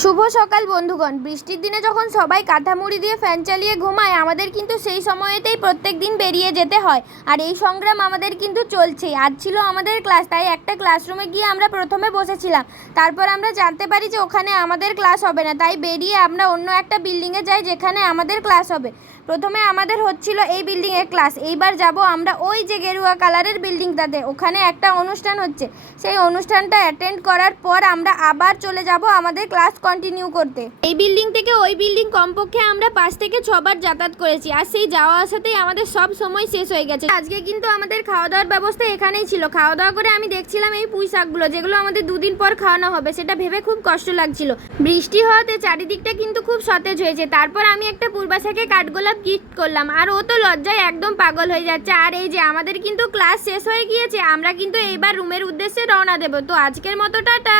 শুভ সকাল বন্ধুগণ। বৃষ্টির দিনে যখন সবাই কাঁথা মুড়ি দিয়ে ফ্যান চালিয়ে ঘুমায়, আমাদের কিন্তু সেই সময়েতেই প্রত্যেক দিন বেরিয়ে যেতে হয়। আর এই সংগ্রাম আমাদের কিন্তু চলছেই। আজ ছিল আমাদের ক্লাস, তাই একটা ক্লাসরুমে গিয়ে আমরা প্রথমে বসেছিলাম। তারপর আমরা জানতে পারি যে ওখানে আমাদের ক্লাস হবে না, তাই বেরিয়ে আমরা অন্য একটা বিল্ডিংয়ে যাই যেখানে আমাদের ক্লাস হবে। প্রথমে আমাদের হচ্ছিল এই বিল্ডিংয়ে ক্লাস, এইবার যাব আমরা ওই যে গেরুয়া কালারের বিল্ডিংটাতে, ওখানে একটা অনুষ্ঠান হচ্ছে। সেই অনুষ্ঠানটা অ্যাটেন্ড করার পর আমরা আবার চলে যাব আমাদের ক্লাস কন্টিনিউ করতে। এই বিল্ডিং থেকে ওই বিল্ডিং কমপক্ষে আমরা 5 থেকে 6 বার যাতায়াত করেছি, আর সেই যাওয়া আসাতেই আমাদের সব সময় শেষ হয়ে গেছে। আজকে কিন্তু আমাদের খাওয়া দাওয়ার ব্যবস্থা এখানেই ছিল। খাওয়া দাওয়া করে আমি দেখছিলাম এই পুঁই শাকগুলো, যেগুলো আমাদের 2 দিন পর খাওয়ানো হবে, সেটা ভেবে খুব কষ্ট লাগছিল। বৃষ্টি হওয়াতে চারিদিকটা কিন্তু খুব সতেজ হয়েছে। তারপর আমি একটা পূর্বাশাকে কাঠগোলাপ গিফট করলাম, আর ও তো লজ্জায় একদম পাগল হয়ে যাচ্ছে। আর এই যে আমাদের কিন্তু ক্লাস শেষ হয়ে গিয়েছে, আমরা কিন্তু এইবার রুমের উদ্দেশ্যে রওনা দেব। তো আজকের মতো টাটা।